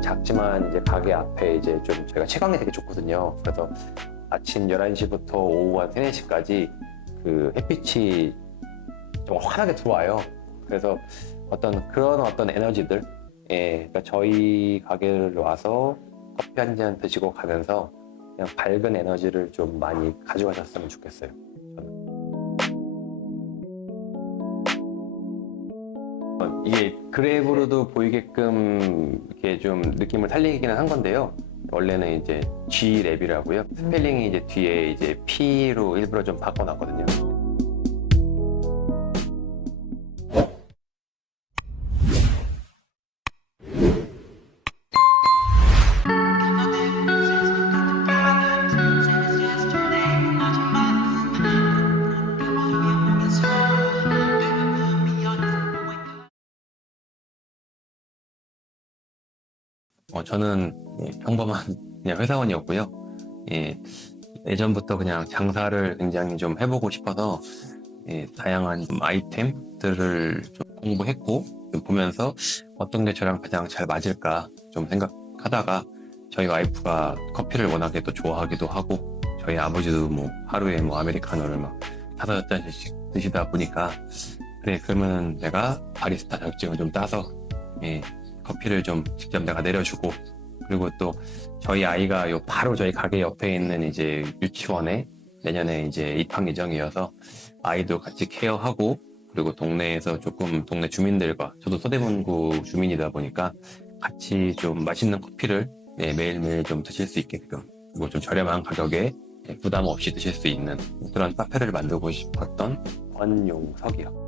작지만 이제 가게 앞에 이제 좀 저희가 채광이 되게 좋거든요. 그래서 아침 11시부터 오후 한 3, 4시까지 그 햇빛이 좀 환하게 들어와요. 그래서 그런 에너지들, 그러니까 저희 가게를 와서 커피 한 잔 드시고 가면서 그냥 밝은 에너지를 좀 많이 가져가셨으면 좋겠어요. 이게 그래프로도 보이게끔 이렇게 좀 느낌을 살리기는 한 건데요. 원래는 이제 G랩이라고요. 스펠링이 이제 뒤에 이제 P로 일부러 좀 바꿔놨거든요. 저는 평범한 그냥 회사원이었고요. 예전부터 그냥 장사를 굉장히 좀 해보고 싶어서 다양한 좀 아이템들을 좀 공부했고 좀 보면서 어떤 게 저랑 가장 잘 맞을까 좀 생각하다가 저희 와이프가 커피를 워낙에 또 좋아하기도 하고 저희 아버지도 뭐 하루에 뭐 아메리카노를 막 5잔씩 드시다 보니까 그래 그러면 내가 바리스타 자격증을 좀 따서 커피를 좀 직접 내가 내려주고 그리고 또 저희 아이가 바로 저희 가게 옆에 있는 이제 유치원에 내년에 이제 입학 예정이어서 아이도 같이 케어하고 그리고 동네에서 조금 동네 주민들과 저도 서대문구 주민이다 보니까 같이 좀 맛있는 커피를 매일매일 좀 드실 수 있게끔 그리고 좀 저렴한 가격에 부담 없이 드실 수 있는 그런 카페를 만들고 싶었던 권용석이요.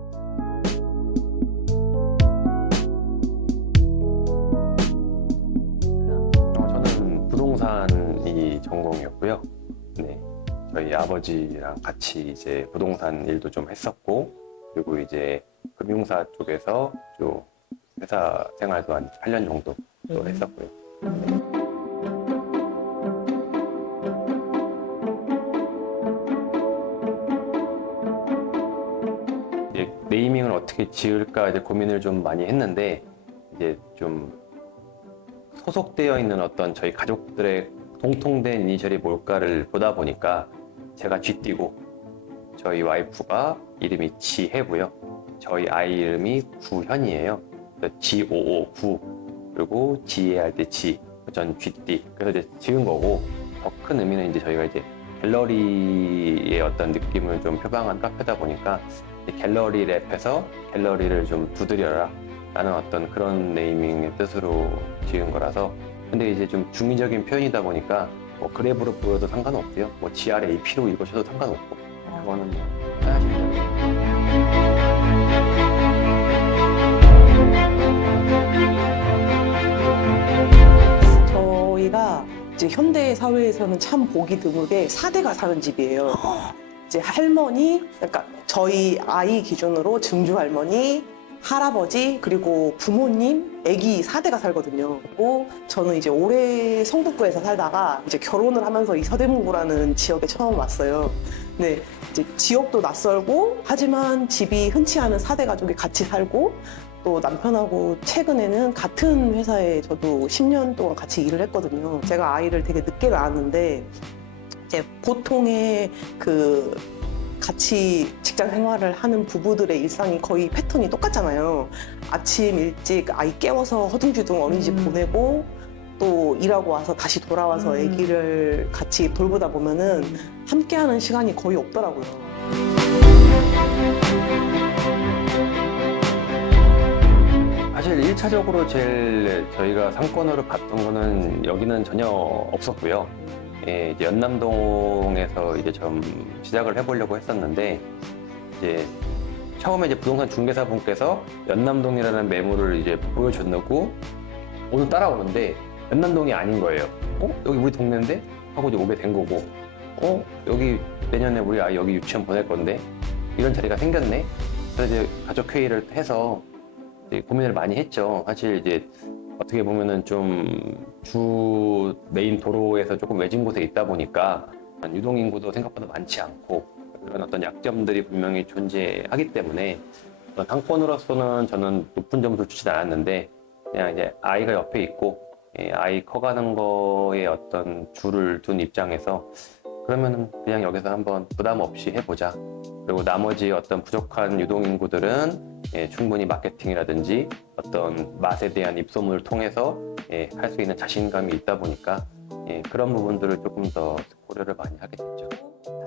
저는 부동산이 전공이었고요. 네, 저희 아버지랑 같이 이제 부동산 일도 좀 했었고, 그리고 이제 금융사 쪽에서 좀 회사 생활도 한 8년 정도 또 했었고요. 이제 네이밍을 어떻게 지을까 이제 고민을 좀 많이 했는데, 이제 좀 소속되어 있는 어떤 저희 가족들의 공통된 이니셜이 뭘까를 보다 보니까 제가 쥐띠고 저희 와이프가 이름이 지혜고요. 저희 아이 이름이 구현이에요. G-O-O-구 그리고 지혜할 때 지, 전 쥐띠. 그래서 이제 지은 거고 더 큰 의미는 이제 저희가 이제 갤러리의 어떤 느낌을 좀 표방한 카페다 보니까 갤러리 랩에서 갤러리를 좀 두드려라 라는 어떤 그런 네이밍의 뜻으로 지은 거라서 근데 이제 좀 중의적인 표현이다 보니까 뭐 그래프로 보여도 상관없고요. 뭐 GRAP로 읽으셔도 상관없고 그거는 뭐 편하시면 저희가 이제 현대 사회에서는 참 보기 드물게 4대가 사는 집이에요. 이제 할머니, 그러니까 저희 아이 기준으로 증조 할머니, 할아버지, 그리고 부모님, 아기 4대가 살거든요. 그리고 저는 이제 올해 성북구에서 살다가 이제 결혼을 하면서 이 서대문구라는 지역에 처음 왔어요. 네, 이제 지역도 낯설고 하지만 집이 흔치 않은 4대 가족이 같이 살고 또 남편하고 최근에는 같은 회사에 저도 10년 동안 같이 일을 했거든요. 제가 아이를 되게 늦게 낳았는데 이제 보통의 그 같이 직장 생활을 하는 부부들의 일상이 거의 패턴이 똑같잖아요. 아침 일찍 아이 깨워서 허둥지둥 어린이집 보내고 또 일하고 와서 다시 돌아와서 아기를 같이 돌보다 보면은 함께하는 시간이 거의 없더라고요. 사실 1차적으로 제일 저희가 상권으로 봤던 거는 여기는 전혀 없었고요. 이제 연남동에서 이제 좀 시작을 해보려고 했었는데, 이제 처음에 이제 부동산 중개사분께서 연남동이라는 매물을 이제 보여줬고, 오늘 따라오는데 연남동이 아닌 거예요. 여기 우리 동네인데? 하고 이제 오게 된 거고, 여기 내년에 우리 아이 여기 유치원 보낼 건데? 이런 자리가 생겼네? 그래서 이제 가족회의를 해서 고민을 많이 했죠. 사실 이제 어떻게 보면은 좀 주 메인 도로에서 조금 외진 곳에 있다 보니까 유동 인구도 생각보다 많지 않고 그런 어떤 약점들이 분명히 존재하기 때문에 상권으로서는 저는 높은 점수를 주진 않았는데 그냥 이제 아이가 옆에 있고 아이 커가는 거에 어떤 줄을 둔 입장에서 그러면 그냥 여기서 한번 부담 없이 해보자. 그리고 나머지 어떤 부족한 유동인구들은 충분히 마케팅이라든지 어떤 맛에 대한 입소문을 통해서 할 수 있는 자신감이 있다 보니까 그런 부분들을 조금 더 고려를 많이 하게 됐죠.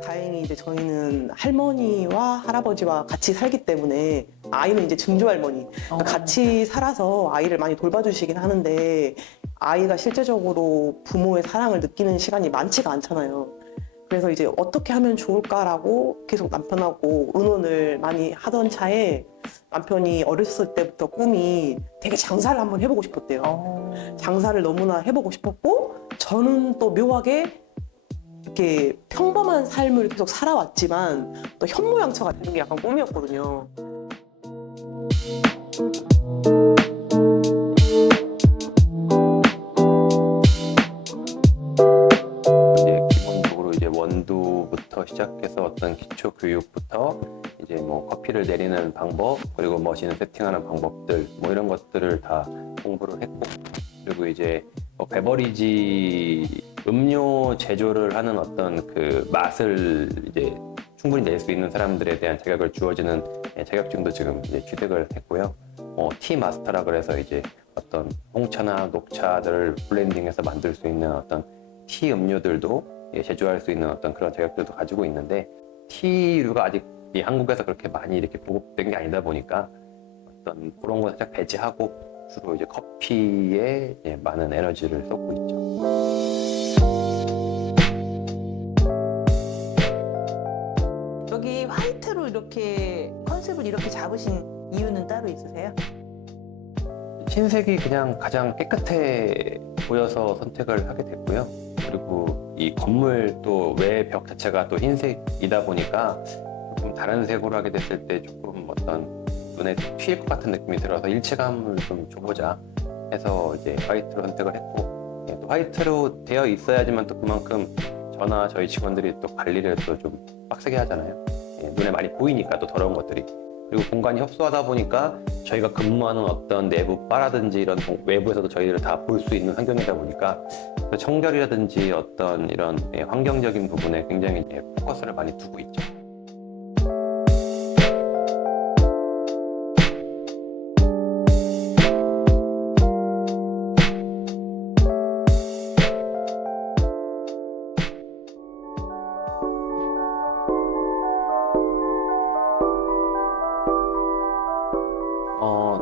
다행히 이제 저희는 할머니와 할아버지와 같이 살기 때문에 아이는 이제 증조 할머니 같이 살아서 아이를 많이 돌봐주시긴 하는데 아이가 실제적으로 부모의 사랑을 느끼는 시간이 많지가 않잖아요. 그래서 이제 어떻게 하면 좋을까라고 계속 남편하고 의논을 많이 하던 차에 남편이 어렸을 때부터 꿈이 되게 장사를 한번 해보고 싶었대요. 장사를 너무나 해보고 싶었고 저는 또 묘하게 이렇게 평범한 삶을 계속 살아왔지만 또 현모양처가 되는 게 약간 꿈이었거든요. 기본적으로 이제 원두부터 시작해서 어떤 기초 교육부터 이제 뭐 커피를 내리는 방법 그리고 머신을 세팅하는 방법들 뭐 이런 것들을 다 공부를 했고 그리고 이제 베버리지 음료 제조를 하는 어떤 그 맛을 이제 충분히 낼 수 있는 사람들에 대한 자격을 주어지는 자격증도 지금 이제 취득을 했고요. 티 마스터라 그래서 이제 어떤 홍차나 녹차들을 블렌딩해서 만들 수 있는 어떤 티 음료들도 제조할 수 있는 어떤 그런 자격들도 가지고 있는데 티류가 아직 이 한국에서 그렇게 많이 이렇게 보급된 게 아니다 보니까 어떤 그런 거 살짝 배제하고 주로 이제 커피에 많은 에너지를 쏟고 있죠. 여기 화이트로 이렇게 컨셉을 이렇게 잡으신 이유는 따로 있으세요? 흰색이 그냥 가장 깨끗해 보여서 선택을 하게 됐고요. 그리고 이 건물 또 외벽 자체가 또 흰색이다 보니까 조금 다른 색으로 하게 됐을 때 조금 어떤 눈에 튈 것 같은 느낌이 들어서 일체감을 좀 줘보자 해서 이제 화이트로 선택을 했고 또 화이트로 되어 있어야지만 또 그만큼 저나 저희 직원들이 또 관리를 또 좀 빡세게 하잖아요. 눈에 많이 보이니까 또 더러운 것들이. 그리고 공간이 협소하다 보니까 저희가 근무하는 어떤 내부 바라든지 이런 외부에서도 저희를 다 볼 수 있는 환경이다 보니까 청결이라든지 어떤 이런 환경적인 부분에 굉장히 포커스를 많이 두고 있죠.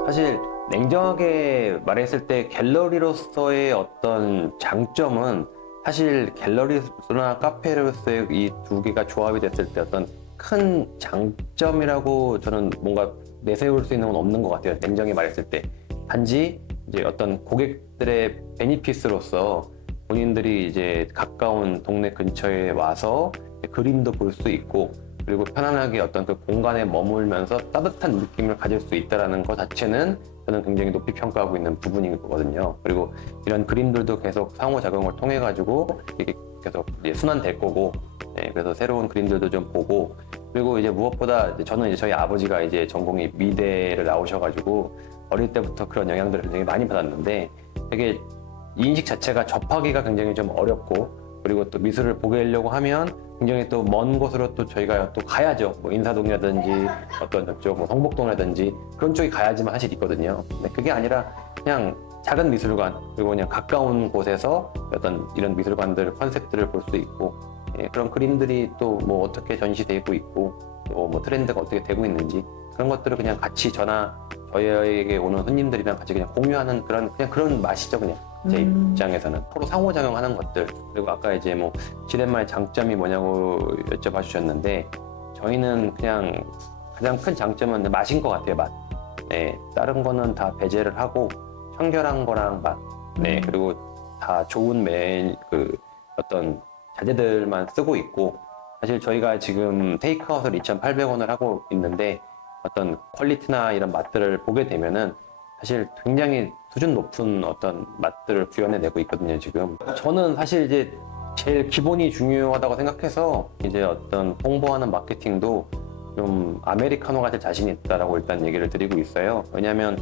사실 냉정하게 말했을 때 갤러리로서의 어떤 장점은 사실 갤러리나 카페로서의 이 두 개가 조합이 됐을 때 어떤 큰 장점이라고 저는 뭔가 내세울 수 있는 건 없는 것 같아요. 냉정히 말했을 때. 단지 이제 어떤 고객들의 베니피스로서 본인들이 이제 가까운 동네 근처에 와서 그림도 볼 수 있고 그리고 편안하게 어떤 그 공간에 머물면서 따뜻한 느낌을 가질 수 있다는 것 자체는 저는 굉장히 높이 평가하고 있는 부분이거든요. 그리고 이런 그림들도 계속 상호작용을 통해 가지고 이게 계속 이제 순환될 거고, 그래서 새로운 그림들도 좀 보고, 그리고 이제 무엇보다 이제 저는 이제 저희 아버지가 이제 전공이 미대를 나오셔가지고 어릴 때부터 그런 영향들을 굉장히 많이 받았는데 되게 이 인식 자체가 접하기가 굉장히 좀 어렵고 그리고 또 미술을 보게 하려고 하면 굉장히 또 먼 곳으로 또 저희가 또 가야죠. 뭐 인사동이라든지 어떤 저쪽 뭐 성북동이라든지 그런 쪽에 가야지만 사실 있거든요. 근데 그게 아니라 그냥 작은 미술관 그리고 그냥 가까운 곳에서 어떤 이런 미술관들 컨셉들을 볼 수 있고 그런 그림들이 또 뭐 어떻게 전시되고 있고 또 뭐 트렌드가 어떻게 되고 있는지 그런 것들을 그냥 같이 저나 저희에게 오는 손님들이랑 같이 그냥 공유하는 그런 맛이죠. 그냥 제 입장에서는 서로 상호작용하는 것들. 그리고 아까 이제 뭐 지렛말의 장점이 뭐냐고 여쭤봐 주셨는데 저희는 그냥 가장 큰 장점은 맛인 것 같아요. 맛. 다른 거는 다 배제를 하고 청결한 거랑 맛. 그리고 다 좋은 그 어떤 자재들만 쓰고 있고 사실 저희가 지금 테이크아웃을 2,800원을 하고 있는데 어떤 퀄리티나 이런 맛들을 보게 되면은 사실 굉장히 수준 높은 어떤 맛들을 구현해내고 있거든요, 지금. 저는 사실 이제 제일 기본이 중요하다고 생각해서 이제 어떤 홍보하는 마케팅도 좀 아메리카노 같은 자신이 있다라고 일단 얘기를 드리고 있어요. 왜냐하면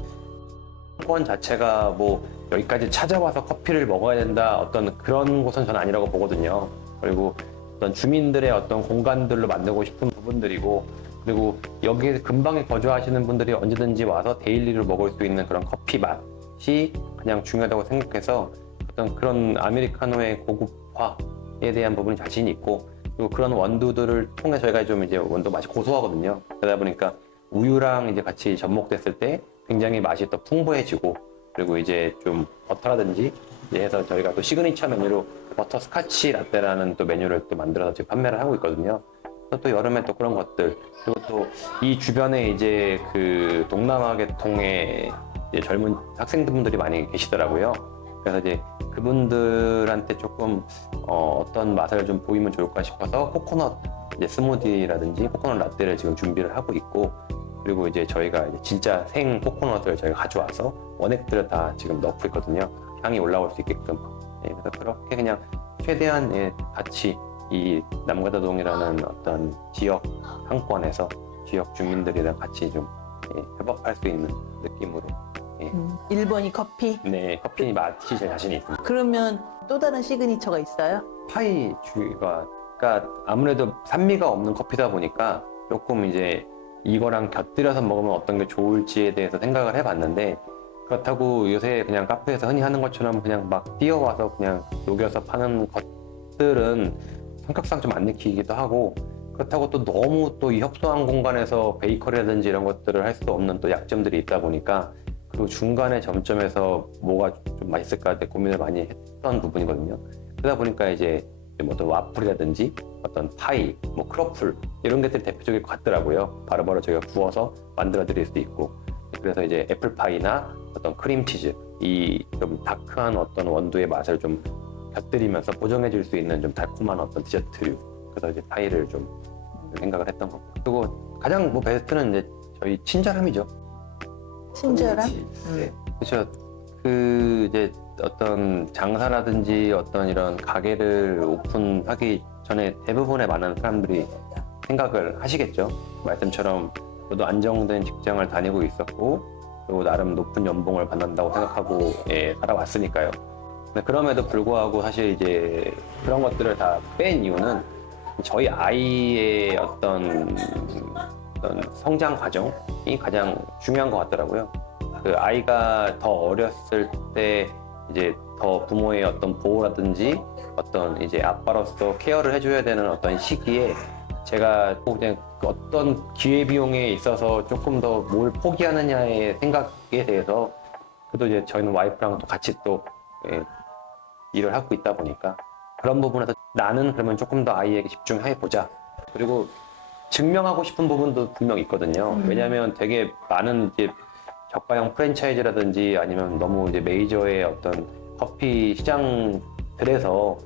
상권 자체가 뭐 여기까지 찾아와서 커피를 먹어야 된다 어떤 그런 곳은 저는 아니라고 보거든요. 그리고 어떤 주민들의 어떤 공간들로 만들고 싶은 부분들이고, 그리고 여기에 근방에 거주하시는 분들이 언제든지 와서 데일리로 먹을 수 있는 그런 커피 맛이 가장 중요하다고 생각해서 어떤 그런 아메리카노의 고급화에 대한 부분이 자신이 있고, 그리고 그런 원두들을 통해 저희가 좀 이제 원두 맛이 고소하거든요. 그러다 보니까 우유랑 이제 같이 접목됐을 때 굉장히 맛이 더 풍부해지고, 그리고 이제 좀 버터라든지 이제 해서 저희가 또 시그니처 메뉴로 버터 스카치 라떼라는 또 메뉴를 또 만들어서 지금 판매를 하고 있거든요. 또 여름에 또 그런 것들, 그리고 또 이 주변에 이제 그 동남아 계통의 이제 젊은 학생분들이 많이 계시더라고요. 그래서 이제 그분들한테 조금 어떤 맛을 좀 보이면 좋을까 싶어서 코코넛 이제 스무디라든지 코코넛 라떼를 지금 준비를 하고 있고, 그리고 이제 저희가 이제 진짜 생 코코넛을 저희가 가져와서 원액들을 다 지금 넣고 있거든요. 향이 올라올 수 있게끔. 예, 그래서 그렇게 그냥 최대한 예, 같이 이 남가다동이라는 어떤 지역 상권에서 지역 주민들이랑 같이 좀 예, 협업할 수 있는 느낌으로. 예. 1번이 커피. 네, 커피 맛이 제 자신이 있습니다. 그러면 또 다른 시그니처가 있어요? 파이 주가, 그러니까 아무래도 산미가 없는 커피다 보니까 조금 이제 이거랑 곁들여서 먹으면 어떤 게 좋을지에 대해서 생각을 해봤는데, 그렇다고 요새 그냥 카페에서 흔히 하는 것처럼 그냥 막 뛰어와서 그냥 녹여서 파는 것들은 성격상 좀 안 내키기도 하고, 그렇다고 또 너무 또 이 협소한 공간에서 베이커리라든지 이런 것들을 할 수 없는 또 약점들이 있다 보니까 그 중간의 점점에서 뭐가 좀 맛있을까 때 고민을 많이 했던 부분이거든요. 그러다 보니까 이제 뭐 어떤 와플이라든지 어떤 파이, 뭐 크로플 이런 것들이 대표적일 것 같더라고요. 바로바로 저희가 구워서 만들어 드릴 수도 있고, 그래서 이제 애플파이나 어떤 크림치즈, 이 좀 다크한 어떤 원두의 맛을 좀 곁들이면서 보정해 줄 수 있는 좀 달콤한 어떤 디저트류, 그래서 이제 파이를 좀 생각을 했던 거고, 그리고 가장 뭐 베스트는 이제 저희 친절함이죠. 친절함? 네, 그렇죠. 그 이제 어떤 장사라든지 어떤 이런 가게를 오픈하기 전에 대부분의 많은 사람들이 생각을 하시겠죠. 말씀처럼 저도 안정된 직장을 다니고 있었고, 그리고 나름 높은 연봉을 받는다고 생각하고 예, 살아왔으니까요. 근데 그럼에도 불구하고 사실 이제 그런 것들을 다 뺀 이유는 저희 아이의 어떤 성장 과정이 가장 중요한 것 같더라고요. 그 아이가 더 어렸을 때 이제 더 부모의 어떤 보호라든지 어떤 이제 아빠로서 케어를 해줘야 되는 어떤 시기에 제가 또 그냥 어떤 기회비용에 있어서 조금 더 뭘 포기하느냐의 생각에 대해서, 그래도 이제 저희는 와이프랑 또 같이 또 예, 일을 하고 있다 보니까 그런 부분에서 나는 그러면 조금 더 아이에게 집중해 보자. 그리고 증명하고 싶은 부분도 분명 있거든요. 왜냐하면 되게 많은 이제 저가형 프랜차이즈라든지 아니면 너무 이제 메이저의 어떤 커피 시장들에서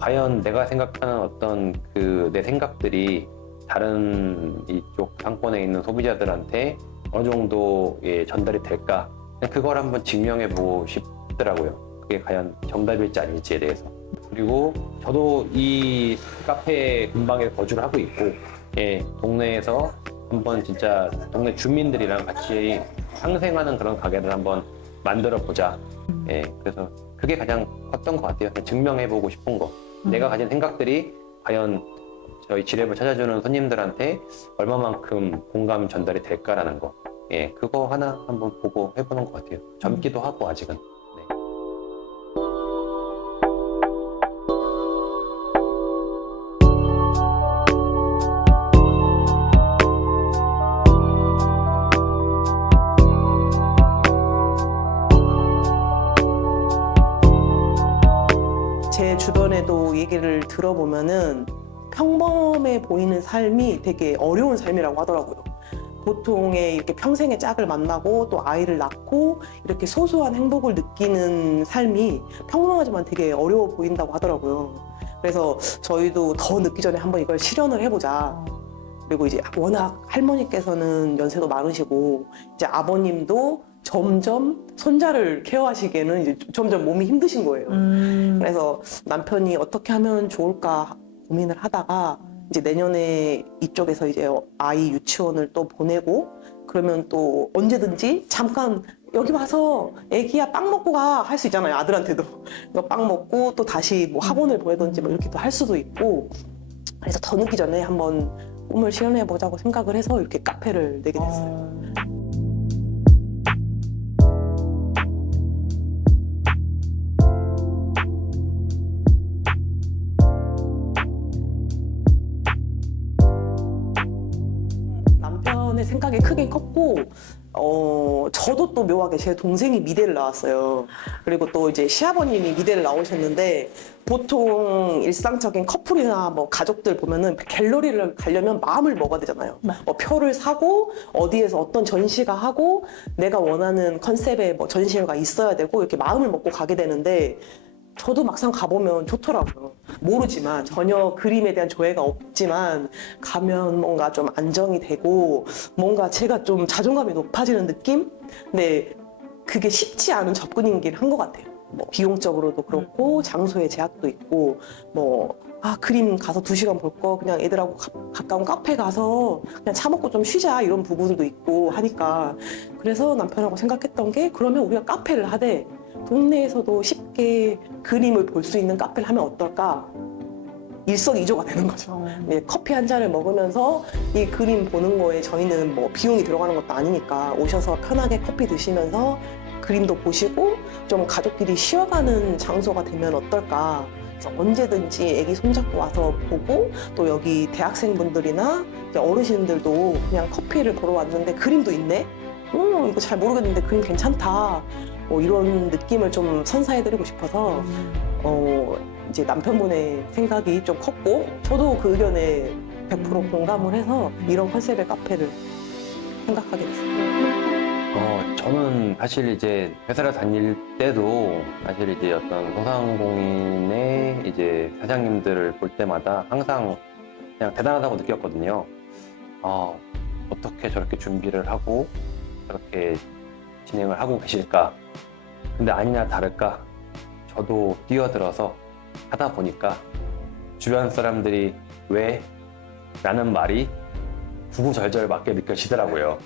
과연 내가 생각하는 어떤 그 내 생각들이 다른 이쪽 상권에 있는 소비자들한테 어느 정도 예, 전달이 될까? 그걸 한번 증명해 보고 싶더라고요. 그게 과연 정답일지 아닐지에 대해서. 그리고 저도 이 카페 근방에 거주를 하고 있고, 예, 동네에서 한번 진짜 동네 주민들이랑 같이 상생하는 그런 가게를 한번 만들어 보자. 예, 그래서 그게 가장 컸던 것 같아요. 증명해보고 싶은 거. 내가 가진 생각들이 과연 저희 지랩을 찾아주는 손님들한테 얼마만큼 공감 전달이 될까라는 거. 예, 그거 하나 한번 보고 해보는 것 같아요. 젊기도 하고 아직은. 네. 제 주변에도 얘기를 들어보면은 평범해 보이는 삶이 되게 어려운 삶이라고 하더라고요. 보통의 이렇게 평생의 짝을 만나고 또 아이를 낳고 이렇게 소소한 행복을 느끼는 삶이 평범하지만 되게 어려워 보인다고 하더라고요. 그래서 저희도 더 늦기 전에 한번 이걸 실현을 해보자. 그리고 이제 워낙 할머니께서는 연세도 많으시고 이제 아버님도 점점 손자를 케어하시기에는 이제 점점 몸이 힘드신 거예요. 그래서 남편이 어떻게 하면 좋을까 고민을 하다가 이제 내년에 이쪽에서 이제 아이 유치원을 또 보내고 그러면 또 언제든지 잠깐 여기 와서 애기야 빵 먹고 가 할 수 있잖아요. 아들한테도. 그러니까 빵 먹고 또 다시 뭐 학원을 보내든지 뭐 이렇게 또 할 수도 있고. 그래서 더 늦기 전에 한번 꿈을 실현해 보자고 생각을 해서 이렇게 카페를 내게 됐어요. 남편의 생각이 크게 컸고, 저도 또 묘하게 제 동생이 미대를 나왔어요. 그리고 또 이제 시아버님이 미대를 나오셨는데, 보통 일상적인 커플이나 뭐 가족들 보면은 갤러리를 가려면 마음을 먹어야 되잖아요. 표를 사고, 어디에서 어떤 전시가 하고, 내가 원하는 컨셉의 뭐 전시회가 있어야 되고, 이렇게 마음을 먹고 가게 되는데, 저도 막상 가보면 좋더라고요. 모르지만 전혀 그림에 대한 조예가 없지만 가면 뭔가 좀 안정이 되고 뭔가 제가 좀 자존감이 높아지는 느낌? 근데 그게 쉽지 않은 접근이긴 한 것 같아요. 뭐 비용적으로도 그렇고 장소의 제약도 있고 뭐 그림 가서 2시간 볼 거 그냥 애들하고 가까운 카페 가서 그냥 차 먹고 좀 쉬자 이런 부분도 있고 하니까 그래서 남편하고 생각했던 게 그러면 우리가 카페를 하되 동네에서도 쉽게 그림을 볼 수 있는 카페를 하면 어떨까? 일석이조가 되는 거죠. 커피 한 잔을 먹으면서 이 그림 보는 거에 저희는 뭐 비용이 들어가는 것도 아니니까 오셔서 편하게 커피 드시면서 그림도 보시고 좀 가족끼리 쉬어가는 장소가 되면 어떨까? 그래서 언제든지 애기 손잡고 와서 보고 또 여기 대학생분들이나 어르신들도 그냥 커피를 보러 왔는데 그림도 있네? 이거 잘 모르겠는데 그림 괜찮다. 뭐 이런 느낌을 좀 선사해드리고 싶어서 이제 남편분의 생각이 좀 컸고 저도 그 의견에 100% 공감을 해서 이런 컨셉의 카페를 생각하게 됐어요. 저는 사실 이제 회사를 다닐 때도 사실 이제 어떤 소상공인의 이제 사장님들을 볼 때마다 항상 그냥 대단하다고 느꼈거든요. 어떻게 저렇게 준비를 하고 저렇게 진행을 하고 계실까? 근데 아니나 다를까 저도 뛰어들어서 하다 보니까 주변 사람들이 왜? 라는 말이 구구절절맞게 느껴지더라고요.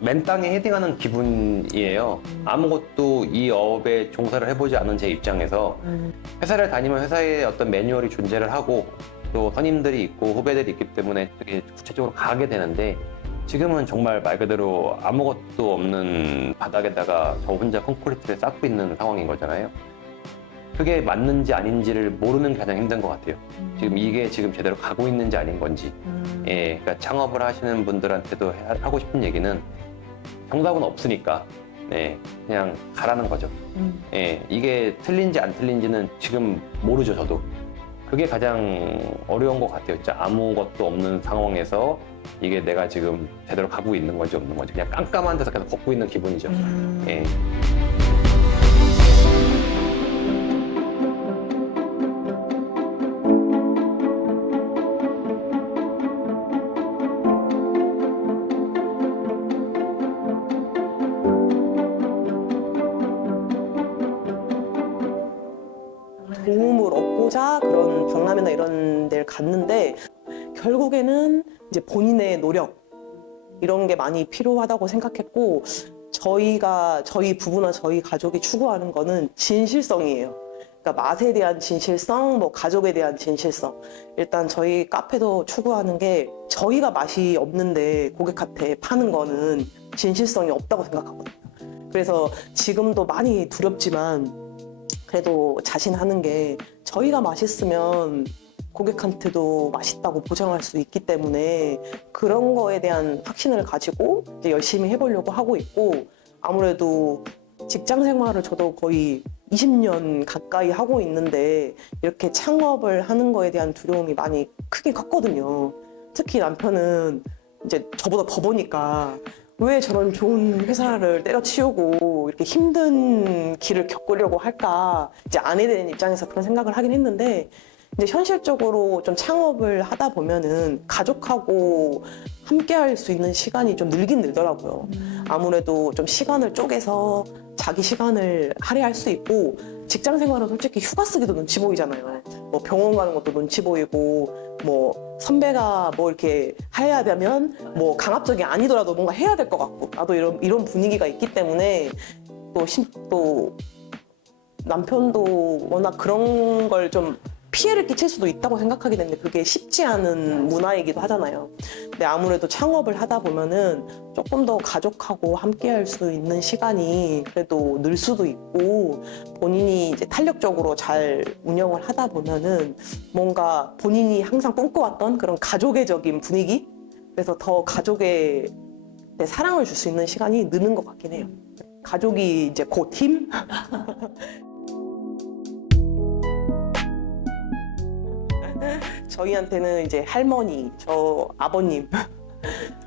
맨 땅에 헤딩하는 기분이에요. 아무것도 이 업에 종사를 해보지 않은 제 입장에서 회사를 다니면 회사에 어떤 매뉴얼이 존재를 하고 또 선임들이 있고 후배들이 있기 때문에 되게 구체적으로 가게 되는데 지금은 정말 말 그대로 아무것도 없는 바닥에다가 저 혼자 콘크리트를 쌓고 있는 상황인 거잖아요. 그게 맞는지 아닌지를 모르는 게 가장 힘든 것 같아요. 지금 이게 지금 제대로 가고 있는지 아닌 건지. 그러니까 창업을 하시는 분들한테도 하고 싶은 얘기는 정답은 없으니까 그냥 가라는 거죠. 이게 틀린지 안 틀린지는 지금 모르죠, 저도. 그게 가장 어려운 것 같아요. 진짜 아무것도 없는 상황에서 이게 내가 지금 제대로 가고 있는 건지 없는 건지 그냥 깜깜한 데서 계속 걷고 있는 기분이죠. 도움을 얻고자 그런 박람회나 이런 데를 갔는데 결국에는 이제 본인의 노력 이런 게 많이 필요하다고 생각했고 저희 부부나 저희 가족이 추구하는 거는 진실성이에요. 그러니까 맛에 대한 진실성, 뭐 가족에 대한 진실성. 일단 저희 카페도 추구하는 게 저희가 맛이 없는데 고객한테 파는 거는 진실성이 없다고 생각하거든요. 그래서 지금도 많이 두렵지만 그래도 자신하는 게 저희가 맛있으면 고객한테도 맛있다고 보장할 수 있기 때문에 그런 거에 대한 확신을 가지고 이제 열심히 해보려고 하고 있고 아무래도 직장 생활을 저도 거의 20년 가까이 하고 있는데 이렇게 창업을 하는 거에 대한 두려움이 많이 크게 컸거든요. 특히 남편은 이제 저보다 더 보니까 왜 저런 좋은 회사를 때려치우고 이렇게 힘든 길을 겪으려고 할까 이제 아내 되는 입장에서 그런 생각을 하긴 했는데 이제 현실적으로 좀 창업을 하다 보면은 가족하고 함께 할 수 있는 시간이 좀 늘긴 늘더라고요. 아무래도 좀 시간을 쪼개서 자기 시간을 할애할 수 있고 직장 생활은 솔직히 휴가 쓰기도 눈치 보이잖아요. 뭐 병원 가는 것도 눈치 보이고 뭐 선배가 뭐 이렇게 해야 되면 뭐 강압적이 아니더라도 뭔가 해야 될 것 같고 나도 이런 분위기가 있기 때문에 또 남편도 워낙 그런 걸 좀 피해를 끼칠 수도 있다고 생각하게 되는데 그게 쉽지 않은 문화이기도 하잖아요. 근데 아무래도 창업을 하다 보면은 조금 더 가족하고 함께 할 수 있는 시간이 그래도 늘 수도 있고 본인이 이제 탄력적으로 잘 운영을 하다 보면은 뭔가 본인이 항상 꿈꿔왔던 그런 가족애적인 분위기? 그래서 더 가족의 사랑을 줄 수 있는 시간이 느는 것 같긴 해요. 가족이 이제 곧 힘? 저희한테는 이제 할머니, 저 아버님,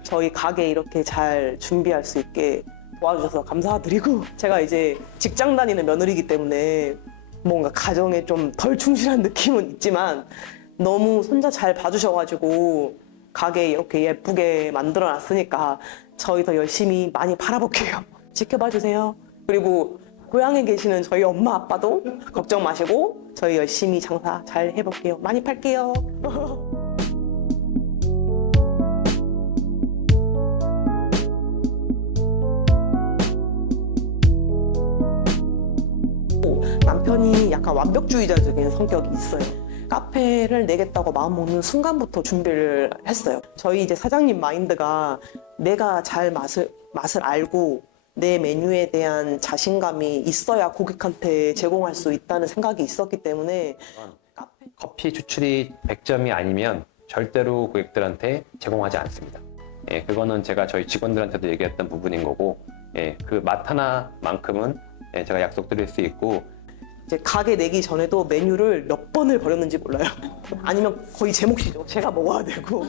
저희 가게 이렇게 잘 준비할 수 있게 도와주셔서 감사드리고 제가 이제 직장 다니는 며느리이기 때문에 뭔가 가정에 좀 덜 충실한 느낌은 있지만 너무 손자 잘 봐주셔가지고 가게 이렇게 예쁘게 만들어놨으니까 저희 더 열심히 많이 팔아볼게요. 지켜봐 주세요. 그리고 고향에 계시는 저희 엄마 아빠도 걱정 마시고 저희 열심히 장사 잘 해볼게요. 많이 팔게요. 남편이 약간 완벽주의자적인 성격이 있어요. 카페를 내겠다고 마음먹는 순간부터 준비를 했어요. 저희 이제 사장님 마인드가 내가 잘 맛을 알고 내 메뉴에 대한 자신감이 있어야 고객한테 제공할 수 있다는 생각이 있었기 때문에 커피 추출이 100점이 아니면 절대로 고객들한테 제공하지 않습니다. 예, 그거는 제가 저희 직원들한테도 얘기했던 부분인 거고, 예, 그 맛 하나만큼은 예, 제가 약속드릴 수 있고, 이제 가게 내기 전에도 메뉴를 몇 번을 버렸는지 몰라요. 아니면 거의 제 몫이죠. 제가 먹어야 되고.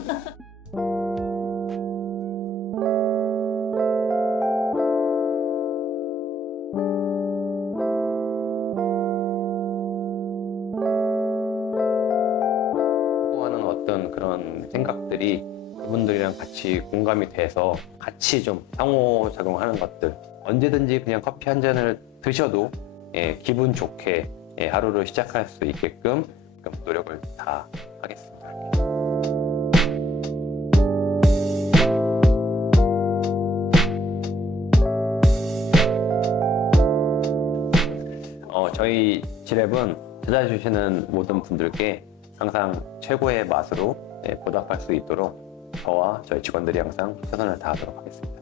하는 어떤 그런 생각들이 그분들이랑 같이 공감이 돼서 같이 좀 상호작용하는 것들, 언제든지 그냥 커피 한 잔을 드셔도 예, 기분 좋게 예, 하루를 시작할 수 있게끔 노력을 다 하겠습니다. 저희 지랩은 찾아주시는 모든 분들께 항상 최고의 맛으로 예, 보답할 수 있도록 저와 저희 직원들이 항상 최선을 다하도록 하겠습니다.